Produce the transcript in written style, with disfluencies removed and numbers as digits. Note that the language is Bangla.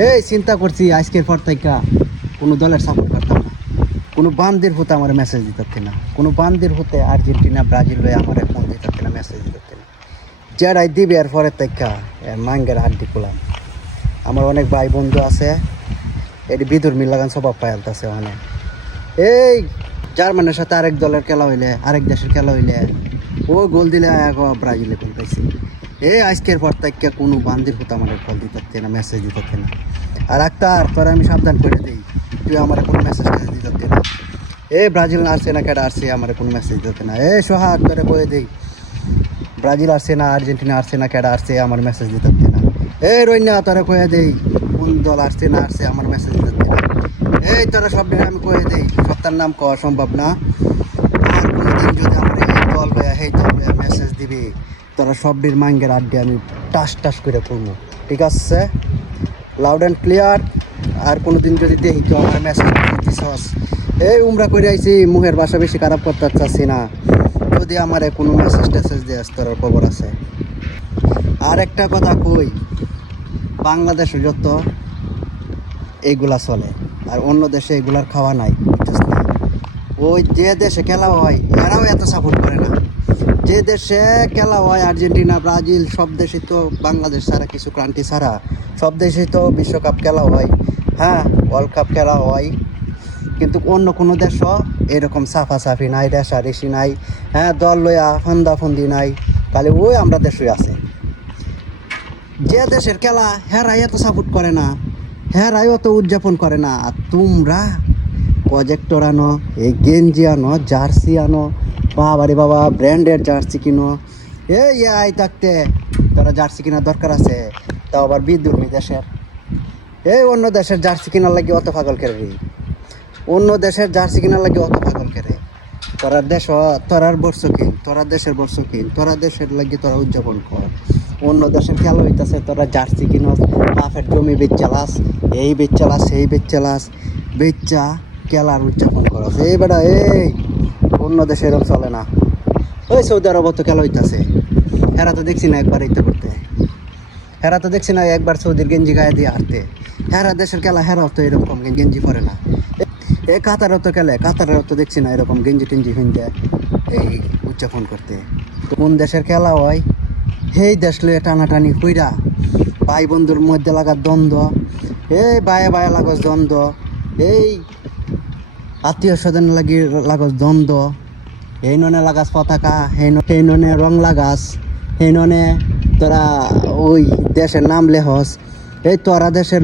এই চিন্তা করছি আজকের পর থেকে কোনো দলের সাপোর্ট করতাম না। কোনো বান্দির হতে আমার মেসেজ দিতে না, কোনো বান্দির হতে আর্জেন্টিনা ব্রাজিল হয়ে আমার ফোন দিতে না, মেসেজ দিতে না। যারাই দিবে এর পরের থেকে মাঙ্গের হাড্ডি খোলাম। আমার অনেক ভাই বন্ধু আছে, এটি বিদুর মিলাগান স্বভাব পায়ালতেছে অনেক। এই জার্মানের সাথে আরেক দলের খেলা হইলে, আরেক দেশের খেলা হইলে ও গোল দিলে ব্রাজিলে গোল পাইছি। এই আজকের পর থেকে কোনো বান্দির হতে আমার কল দিতে না, মেসেজ দিতে না। আর আক্তার তোরা আমি সাবধান করে দিই, তুই আমার কোনো মেসেজ দিতে না। ব্রাজিল আসছে না কেডা আসছে আমার কোনো মেসেজ দিতে না। সোহাগ তোরা বলে দিই, ব্রাজিল আসছে না আর্জেন্টিনা আসছে না কেডা আসছে আমার মেসেজ দিতে না। রইনা তোরা কয়ে দেই কোন দল আসছে না আসছে আমার মেসেজ দিতে না। তোরা সব দিন আমি কয়ে দিই, সপ্তাহের নাম কওয়া সম্ভব না। আর কোনোদিন যদি আমার এই দল হয়ে এই দল হয়ে মেসেজ দিবি, তোরা সব দিন মাঙ্গের আড্ডে আমি টাস টাস করে তুলবো, ঠিক আছে? Loud and clear. আর কোনোদিন যদি দেখি কেউ আমার মেসেজ দিছস, উমরা করে আইছি, মুখের ভাষা বেশি খারাপ করতে চাচ্ছি না। যদি আমার কোনো মেসেজ টেসেজ দিস তোর খবর আছে। আর একটা কথা কই, বাংলাদেশে যত এইগুলা চলে আর অন্য দেশে এগুলার খাওয়া নাই, বুঝছিস না? ওই যে দেশে খেলা হয় এরাও এত সাপোর্ট করে না। যে দেশে খেলা হয় আর্জেন্টিনা ব্রাজিল সব দেশে তো, বাংলাদেশ ছাড়া কিছু ক্রান্তি ছাড়া সব দেশেই তো বিশ্বকাপ খেলা হয়, হ্যাঁ ওয়ার্ল্ড কাপ খেলা হয়। কিন্তু অন্য কোনো দেশও এরকম সাফাসাফি নাই, রেশারেশি নাই, হ্যাঁ দল লইয়া ফন্দাফন্দি নাই, তাহলে ওই আমরা দেশই আছে। যে দেশের খেলা হেরাই এত সাপোর্ট করে না, হেরাই অত উদযাপন করে না। আর তোমরা প্রজেক্টর আনো, এই গেঞ্জি আনো, জার্সি আনো, বাবারে বাবা ব্র্যান্ডের জার্সি কিনো। আই থাকতে তোরা জার্সি কেনার দরকার আছে, তাও আবার বিদ্যুর্মী দেশের। অন্য দেশের জার্সি কেনার লাগে অত পাগল করে রে, অন্য দেশের জার্সি কেনার লাগে অত পাগল করে। তোরা দেশ, তোরার বর্ষ কিন, তোরা দেশের বর্ষ কিন, তোরা দেশের লাগে তোরা উদযাপন কর। অন্য দেশের খেলা হইতেছে, তোরা জার্সি কিনস, বাফের জমি বেচালাস, বেচালাস, বেচালাস, বেচা খেলার উদযাপন করস। বেটা অন্য দেশে এরকম চলে না। সৌদি আরব তো খেলা হইতেছে, হেরা তো দেখছি না একবার ইতে করতে, হেরা তো দেখছি না একবার সৌদির গেঞ্জি গায়ে দিয়ে হারতে। হেরা দেশের খেলা হেরাও তো এরকম গেঞ্জি পরে না। কাতারও তো খেলে, কাতারেও তো দেখছি না এরকম গেঞ্জি টেঞ্জি হিন্দে এই উদযাপন করতে। তো কোন দেশের খেলা হয় সেই দেশ লয়ে টানাটানি কইরা, ভাই বন্ধুর মধ্যে লাগার দ্বন্দ্ব, বায়ে বায়ে লাগস দ্বন্দ্ব, আত্মীয় স্বজন লাগস দ্বন্দ্ব, এই ননে লাগাস পতাকা, সেই ননে রং লাগাস, সেই ননে তোরা ওই দেশের নাম লেহস। তোরা দেশের